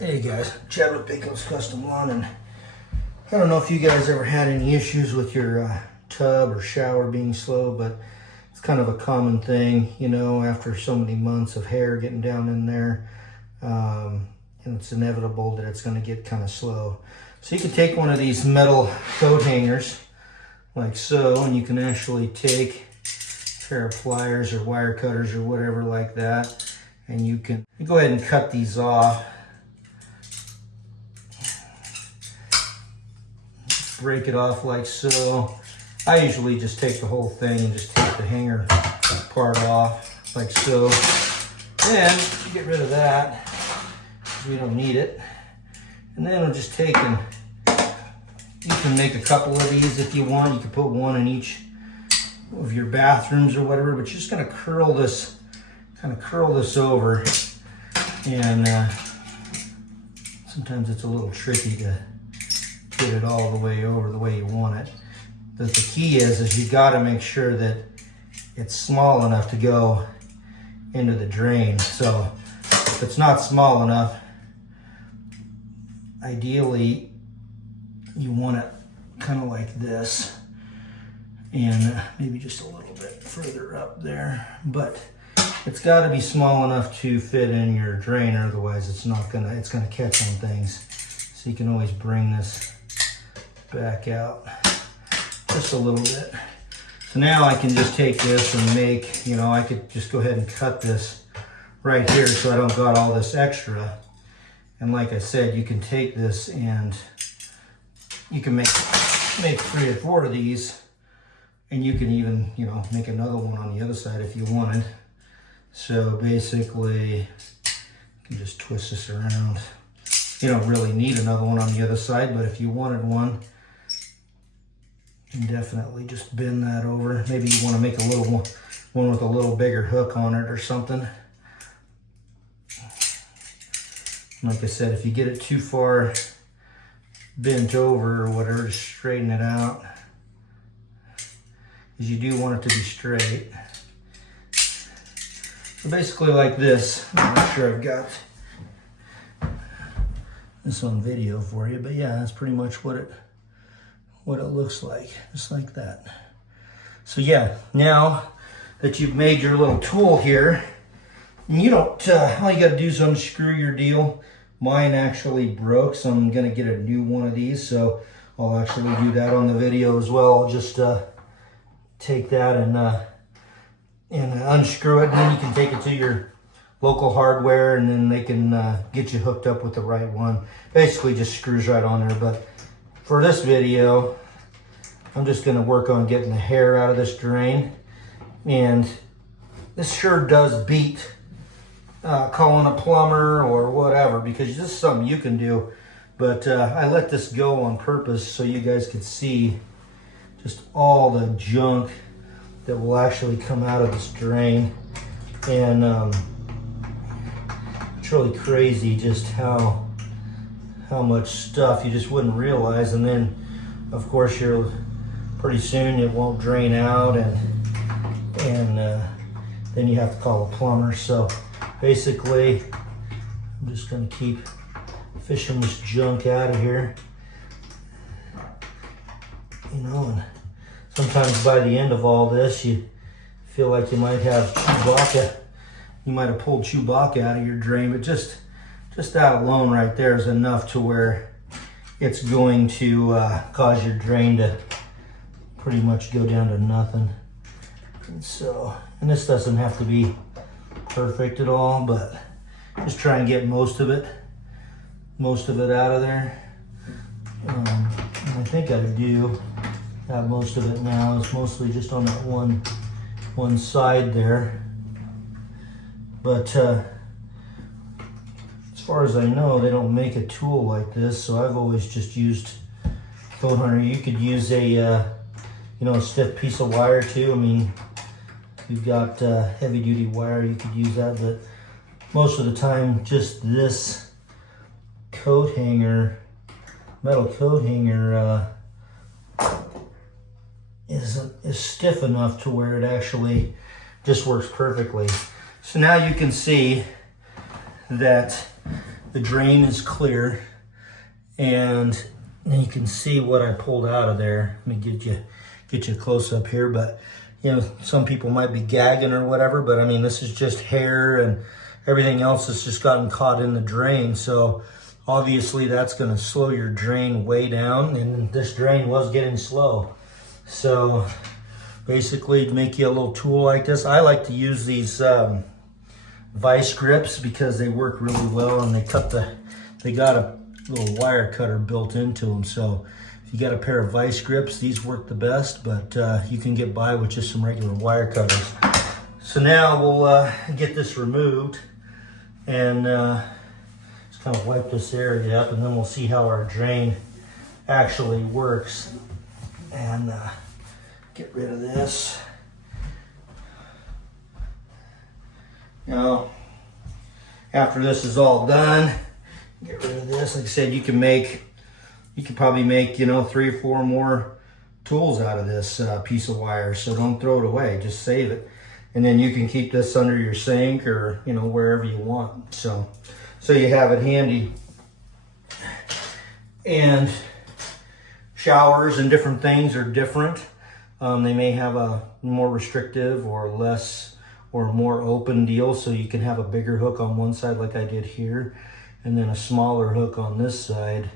Hey guys, Chad with BAKO'S Custom Lawn, and I don't know if you guys ever had any issues with your tub or shower being slow, but it's kind of a common thing, you know, after so many months of hair getting down in there, and it's inevitable that it's going to get kind of slow. So you can take one of these metal coat hangers like so, and you can actually take a pair of pliers or wire cutters or whatever like that, and you can go ahead and cut these off. Break it off like so. I usually just take the whole thing and just take the hanger part off like so. Then get rid of that because we don't need it. And then we'll just take and you can make a couple of these if you want. You can put one in each of your bathrooms or whatever, but you're just gonna curl this, kind of curl this over. And sometimes it's a little tricky to get it all the way over the way you want it. But the key is you got to make sure that it's small enough to go into the drain. So if it's not small enough, ideally you want it kind of like this, and maybe just a little bit further up there. But it's got to be small enough to fit in your drain, otherwise it's gonna catch on things. So you can always bring this back out just a little bit. So now I can just take this and make, you know, I could just go ahead and cut this right here so I don't got all this extra. And like I said, you can take this and you can make 3 or 4 of these, and you can even, you know, make another one on the other side if you wanted. So basically you can just twist this around. You don't really need another one on the other side, but if you wanted one, you can definitely just bend that over. Maybe you want to make a little one with a little bigger hook on it or something. Like I said, if you get it too far bent over or whatever, just straighten it out, because you do want it to be straight. So basically like this. I'm not sure I've got this on video for you, but yeah, that's pretty much what it looks like, just like that. So yeah, now that you've made your little tool here, you don't, all you gotta do is unscrew your deal. Mine actually broke, so I'm gonna get a new one of these, so I'll actually do that on the video as well. I'll just take that and unscrew it, and then you can take it to your local hardware, and then they can get you hooked up with the right one. Basically just screws right on there. But for this video, I'm just going to work on getting the hair out of this drain. And this sure does beat calling a plumber or whatever, because this is something you can do. But I let this go on purpose so you guys could see just all the junk that will actually come out of this drain. And it's really crazy just how much stuff you just wouldn't realize. And then of course pretty soon it won't drain out, and then you have to call a plumber. So basically I'm just going to keep fishing this junk out of here, you know. And sometimes by the end of all this you feel like you might have Chewbacca. You might have pulled Chewbacca out of your drain, but just that alone right there is enough to where it's going to cause your drain to pretty much go down to nothing. And this doesn't have to be perfect at all, but just try and get most of it out of there. And I think I do have most of it now. It's mostly just on that one side there. But as far as I know, they don't make a tool like this, so I've always just used coat hanger. You could use a a stiff piece of wire too. I mean, if you've got heavy duty wire, you could use that, but most of the time just this coat hanger, metal coat hanger, is stiff enough to where it actually just works perfectly. So now you can see that the drain is clear, and then you can see what I pulled out of there. Let me get you a close up here, but you know, some people might be gagging or whatever, but I mean, this is just hair, and everything else has just gotten caught in the drain. So obviously that's going to slow your drain way down, and this drain was getting slow. So basically, to make you a little tool like this, I like to use these vice grips because they work really well, and they got a little wire cutter built into them. So if you got a pair of vice grips, these work the best, but you can get by with just some regular wire cutters. So now we'll get this removed, and just kind of wipe this area up, and then we'll see how our drain actually works. And get rid of this. Now, after this is all done, get rid of this. Like I said, you can probably make, you know, 3 or 4 more tools out of this piece of wire. So don't throw it away, just save it. And then you can keep this under your sink, or, you know, wherever you want. So you have it handy. And showers and different things are different. They may have a more restrictive or less or more open deal, so you can have a bigger hook on one side like I did here, and then a smaller hook on this side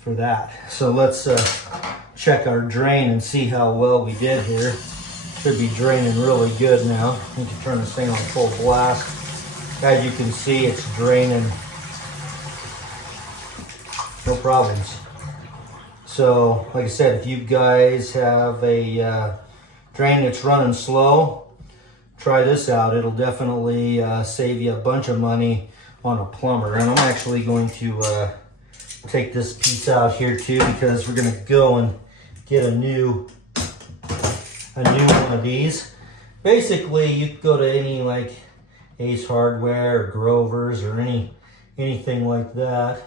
for that. So let's check our drain and see how well we did here. Should be draining really good now. I need to turn this thing on full blast. As you can see, it's draining, no problems. So, like I said, if you guys have a drain that's running slow, try this out. It'll definitely save you a bunch of money on a plumber. And I'm actually going to take this piece out here too, because we're going to go and get a new one of these. Basically, you can go to any like Ace Hardware or Grover's or anything like that,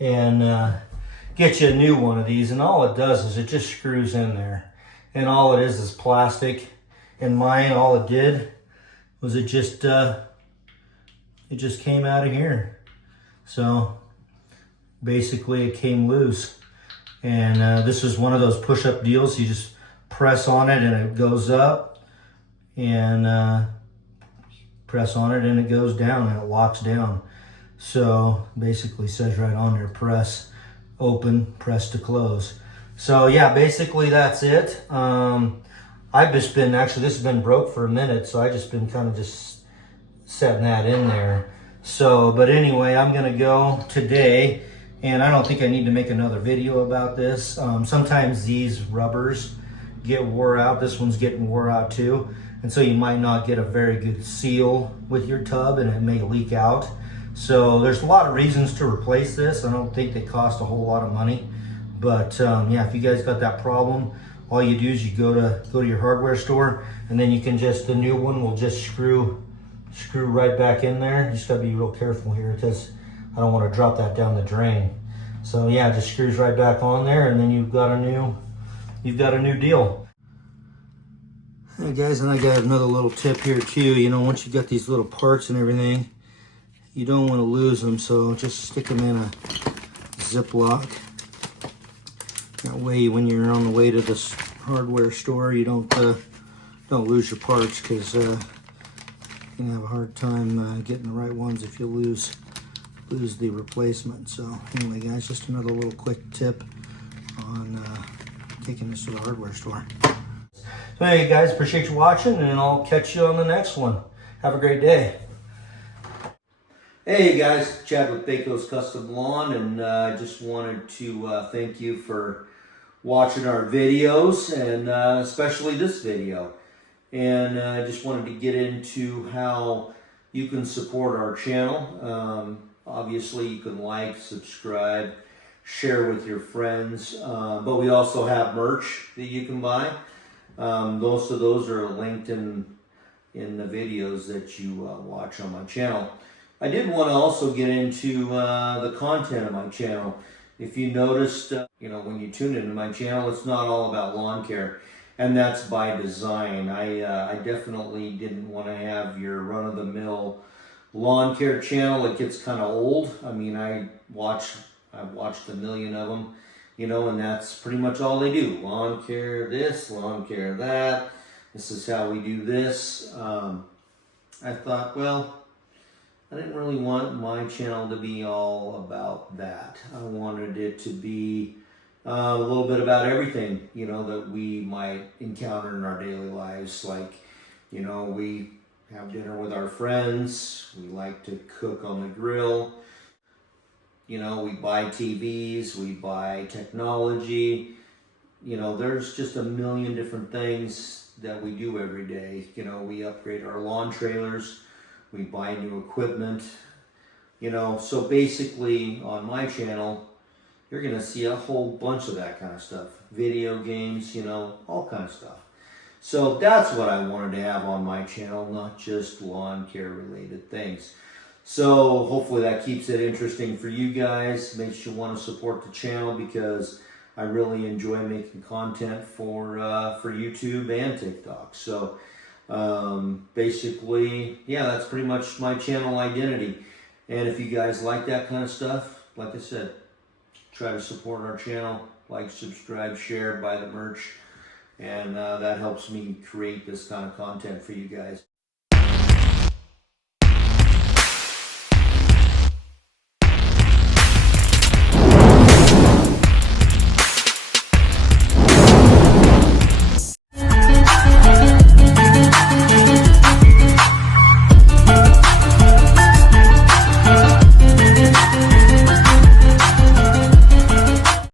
and get you a new one of these. And all it does is it just screws in there, and all it is plastic. And mine, all it did was it just came out of here. So basically it came loose. And this is one of those push-up deals. You just press on it and it goes up, and press on it and it goes down, and it locks down. So basically says right on there, press, open, press to close. So yeah, basically that's it. I've just been, actually this has been broke for a minute, so I just been kind of just setting that in there. So, but anyway, I'm gonna go today, and I don't think I need to make another video about this. Sometimes these rubbers get wore out. This one's getting wore out too. And so you might not get a very good seal with your tub, and it may leak out. So there's a lot of reasons to replace this. I don't think they cost a whole lot of money. But yeah, if you guys got that problem, all you do is you go to your hardware store, and then you can just, the new one will just screw right back in there. You just gotta be real careful here, because I don't want to drop that down the drain. So yeah, it just screws right back on there, and then you've got a new deal. Hey guys, and I got another little tip here too. You know, once you got these little parts and everything, you don't want to lose them, so just stick them in a Ziploc. That way, when you're on the way to this hardware store, you don't lose your parts, because you're gonna have a hard time getting the right ones if you lose the replacement. So anyway, guys, just another little quick tip on taking this to the hardware store. So hey guys, appreciate you watching, and I'll catch you on the next one. Have a great day. Hey guys, Chad with BAKO'S Custom Lawn, and I just wanted to thank you for watching our videos, and especially this video. And I just wanted to get into how you can support our channel. Obviously, you can like, subscribe, share with your friends, but we also have merch that you can buy. Most of those are linked in the videos that you watch on my channel. I did want to also get into the content of my channel. If you noticed, you know, when you tune into my channel, it's not all about lawn care, and that's by design. I definitely didn't want to have your run-of-the-mill lawn care channel, it gets kind of old. I mean, I've watched a million of them, you know, and that's pretty much all they do. Lawn care this, lawn care that. This is how we do this. I thought, well, I didn't really want my channel to be all about that. I wanted it to be a little bit about everything, you know, that we might encounter in our daily lives. Like, you know, we have dinner with our friends. We like to cook on the grill. You know, we buy TVs, we buy technology. You know, there's just a million different things that we do every day. You know, we upgrade our lawn trailers, we buy new equipment. You know, so basically on my channel, you're gonna see a whole bunch of that kind of stuff. Video games, you know, all kind of stuff. So that's what I wanted to have on my channel, not just lawn care related things. So hopefully that keeps it interesting for you guys, makes you want to support the channel, because I really enjoy making content for YouTube and TikTok. So basically, yeah, that's pretty much my channel identity. And if you guys like that kind of stuff, like I said, try to support our channel, like, subscribe, share, buy the merch, and that helps me create this kind of content for you guys.